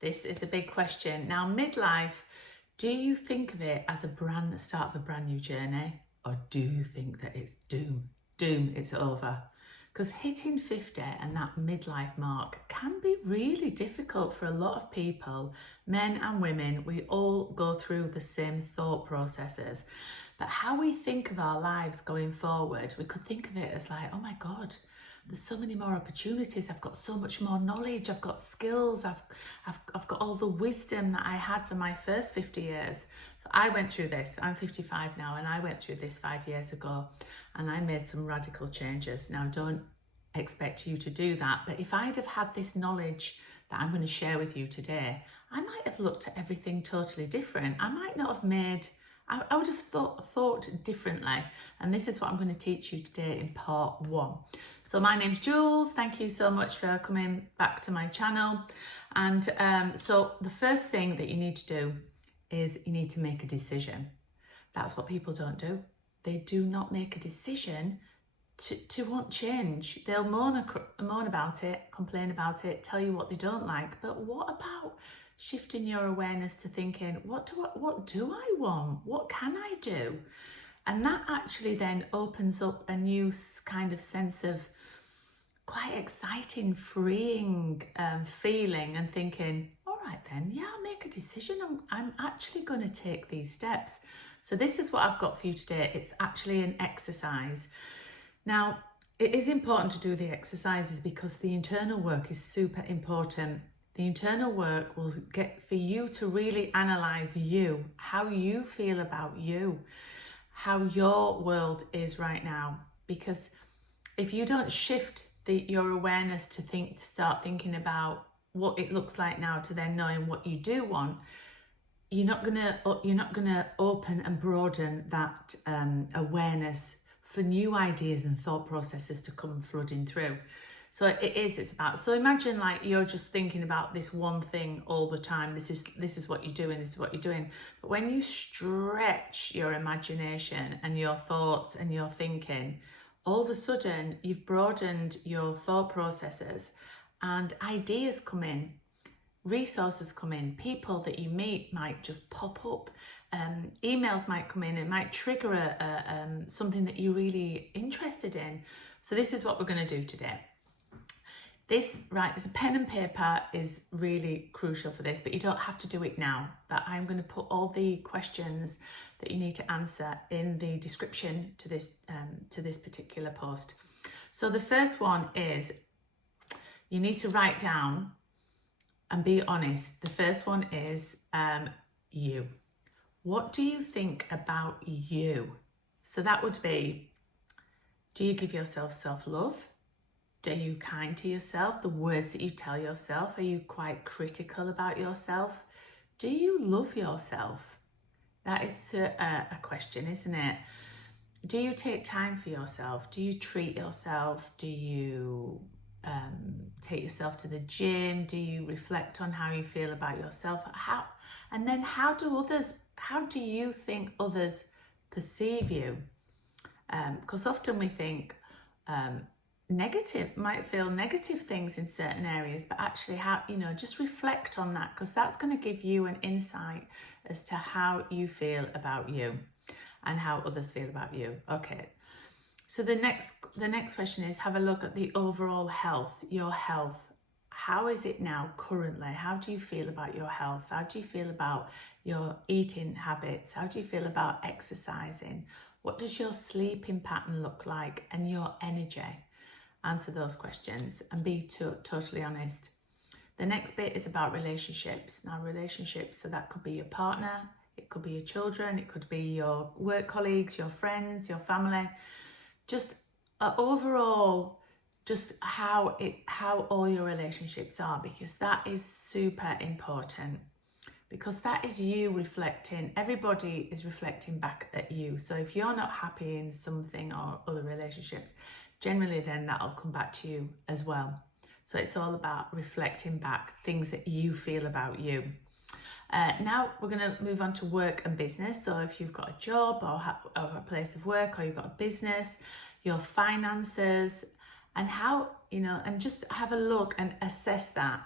This is a big question. Now, midlife, do you think of it as the start of a brand new journey? Or do you think that it's doom? Doom, it's over. Because hitting 50 and that midlife mark can be really difficult for a lot of people, men and women. We all go through the same thought processes. But how we think of our lives going forward, we could think of it as like, oh my God, there's so many more opportunities. I've got so much more knowledge. I've got skills. I've got all the wisdom that I had for my first 50 years. So I went through this. I'm 55 now, and I went through this 5 years ago, and I made some radical changes. Now, don't expect you to do that, but if I'd have had this knowledge that I'm going to share with you today, I might have looked at everything totally different. I might not have I would have thought differently. And this is what I'm going to teach you today in part 1. So my name's Jules. Thank you so much for coming back to my channel. And so the first thing that you need to do is you need to make a decision. That's what people don't do. They do not make a decision to want change. They'll moan about it, complain about it, tell you what they don't like. But what about shifting your awareness to thinking, what do I want? What can I do? And that actually then opens up a new kind of sense of quite exciting, freeing feeling, and thinking, all right then, yeah, I'll make a decision. I'm actually going to take these steps. So this is what I've got for you today. It's actually an exercise. Now, it is important to do the exercises because the internal work is super important. The internal work will get for you to really analyse you, how you feel about you, how your world is right now. Because if you don't shift your awareness to start thinking about what it looks like now, to then knowing what you do want, you're not gonna open and broaden that awareness for new ideas and thought processes to come flooding through. So it's about, so imagine like you're just thinking about this one thing all the time. This is what you're doing, this is what you're doing. But when you stretch your imagination and your thoughts and your thinking, all of a sudden you've broadened your thought processes and ideas come in, resources come in, people that you meet might just pop up, emails might come in, it might trigger something that you're really interested in. So this is what we're going to do today. This, right, as a pen and paper is really crucial for this, but you don't have to do it now. But I'm going to put all the questions that you need to answer in the description to this particular post. So the first one is, you need to write down and be honest. The first one is you. What do you think about you? So that would be, do you give yourself self-love? Are you kind to yourself? The words that you tell yourself, are you quite critical about yourself? Do you love yourself? That is a question, isn't it? Do you take time for yourself? Do you treat yourself? Do you take yourself to the gym? Do you reflect on how you feel about yourself? And then how do you think others perceive you? Because often we think might feel negative things in certain areas, but actually just reflect on that, because that's going to give you an insight as to how you feel about you and how others feel about you. Okay, so the next question is, have a look at the overall health, your health. How is it now currently? How do you feel about your health? How do you feel about your eating habits? How do you feel about exercising? What does your sleeping pattern look like, and your energy? Answer those questions and be totally honest. The next bit is about relationships. Now, relationships, so that could be your partner, it could be your children, it could be your work colleagues, your friends, your family. Just overall, just how all your relationships are, because that is super important. Because that is you reflecting. Everybody is reflecting back at you. So if you're not happy in something or other relationships, generally then that'll come back to you as well. So it's all about reflecting back things that you feel about you. Now we're going to move on to work and business. So if you've got a job or a place of work, or you've got a business, your finances, and how, and just have a look and assess that.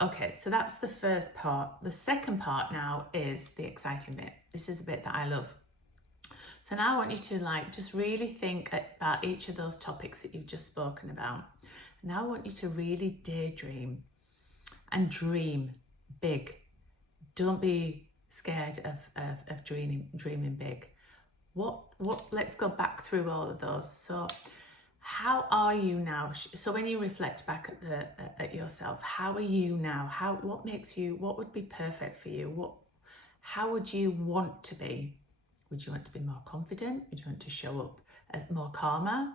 Okay, so that's the first part. The second part now is the exciting bit. This is the bit that I love. So now I want you to just really think about each of those topics that you've just spoken about. Now I want you to really daydream and dream big. Don't be scared of dreaming big. Let's go back through all of those. So how are you now? So when you reflect back at yourself, how are you now? What would be perfect for you? How would you want to be? Would you want to be more confident? Would you want to show up as more calmer?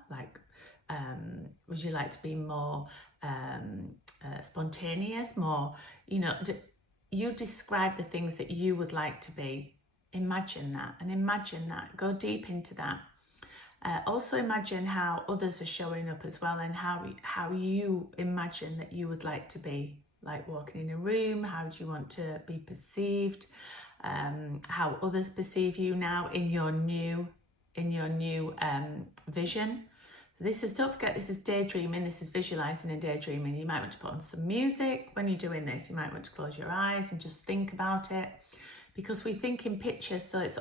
Would you like to be more spontaneous? More, you describe the things that you would like to be. Imagine that. Go deep into that. Also imagine how others are showing up as well, and how you imagine that you would like to be, like walking in a room. How do you want to be perceived? How others perceive you now in your new vision. Don't forget, this is daydreaming. This is visualizing and daydreaming. You might want to put on some music when you're doing this. You might want to close your eyes and just think about it, because we think in pictures. So it's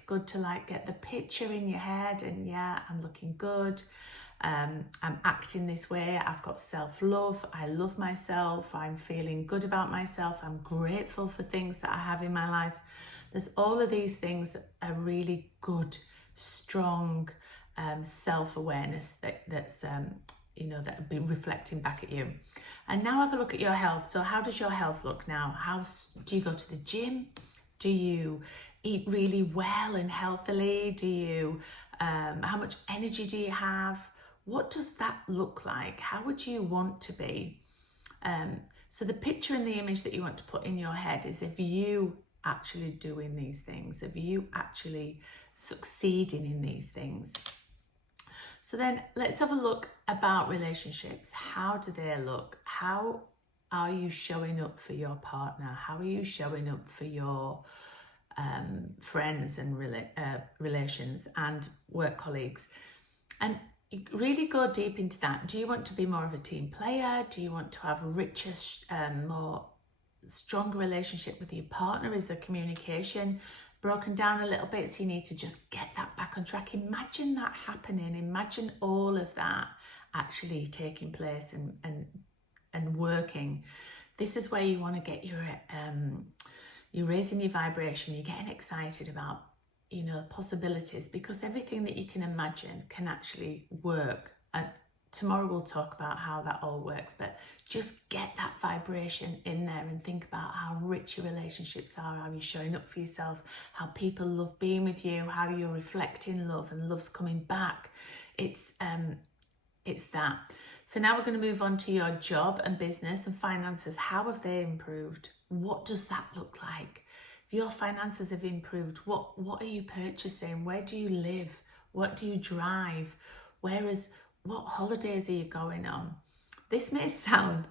good to get the picture in your head, and yeah, I'm looking good. I'm acting this way. I've got self-love. I love myself. I'm feeling good about myself. I'm grateful for things that I have in my life. There's all of these things that are really good, strong self-awareness that's that be reflecting back at you. And now have a look at your health. So how does your health look now? Do you go to the gym? Do you eat really well and healthily? How much energy do you have? What does that look like? How would you want to be? So the picture and the image that you want to put in your head is of you actually doing these things, of you actually succeeding in these things. So then let's have a look about relationships. How do they look? How are you showing up for your partner? How are you showing up for your friends and relations and work colleagues? And you really go deep into that. Do you want to be more of a team player? Do you want to have a richer, more stronger relationship with your partner? Is the communication broken down a little bit, so you need to just get that back on track? Imagine that happening. Imagine all of that actually taking place and working. This is where you want to get you're raising your vibration. You're getting excited about possibilities, because everything that you can imagine can actually work. And tomorrow we'll talk about how that all works, but just get that vibration in there and think about how rich your relationships are, how you're showing up for yourself, how people love being with you, how you're reflecting love and love's coming back. It's that. So now we're going to move on to your job and business and finances. How have they improved? What does that look like? If your finances have improved, what are you purchasing? Where do you live? What do you drive? What holidays are you going on? This may sound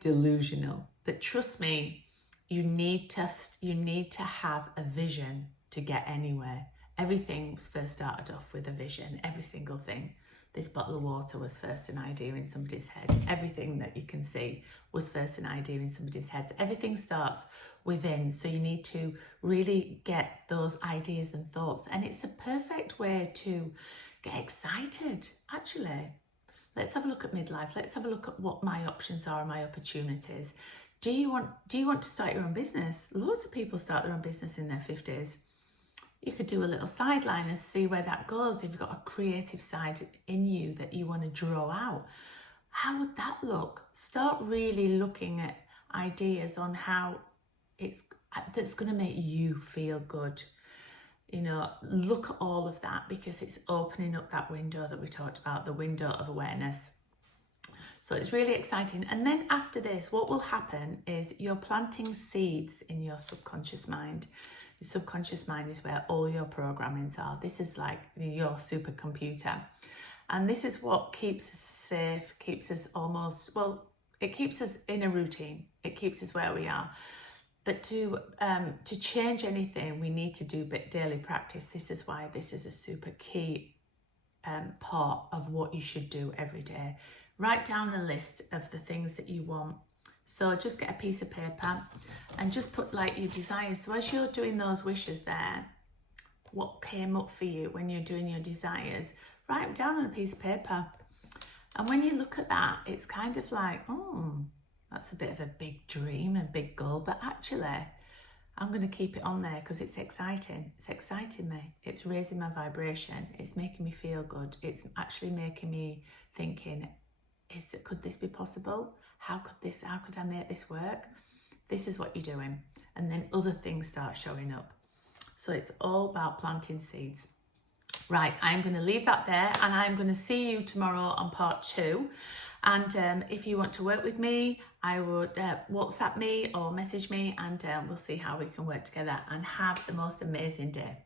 delusional, but trust me, you need to have a vision to get anywhere. Everything was first started off with a vision. Every single thing. This bottle of water was first an idea in somebody's head. Everything that you can see was first an idea in somebody's head. Everything starts within. So you need to really get those ideas and thoughts. And it's a perfect way to get excited, actually. Let's have a look at midlife. Let's have a look at what my options are and my opportunities. Do you want to start your own business? Loads of people start their own business in their 50s. You could do a little sideline and see where that goes. If you've got a creative side in you that you want to draw out, how would that look? Start really looking at ideas on how that's going to make you feel good. Look at all of that, because it's opening up that window that we talked about, the window of awareness. So it's really exciting. And then after this, what will happen is you're planting seeds in your subconscious mind. Your subconscious mind is where all your programmings are. This is like your supercomputer. And this is what keeps us safe, keeps us it keeps us in a routine. It keeps us where we are. But to change anything, we need to do daily practice. This is why this is a super key part of what you should do every day. Write down a list of the things that you want. So just get a piece of paper and just put like your desires. So as you're doing those wishes there, what came up for you when you're doing your desires, write them down on a piece of paper. And when you look at that, it's kind of like, oh, that's a bit of a big dream, a big goal, but actually I'm going to keep it on there because it's exciting. It's exciting me. It's raising my vibration. It's making me feel good. It's actually making me thinking, could this be possible? How could I make this work? This is what you're doing. And then other things start showing up. So it's all about planting seeds. Right, I'm going to leave that there, and I'm going to see you tomorrow on part 2. And if you want to work with me, I would WhatsApp me or message me, and we'll see how we can work together, and have the most amazing day.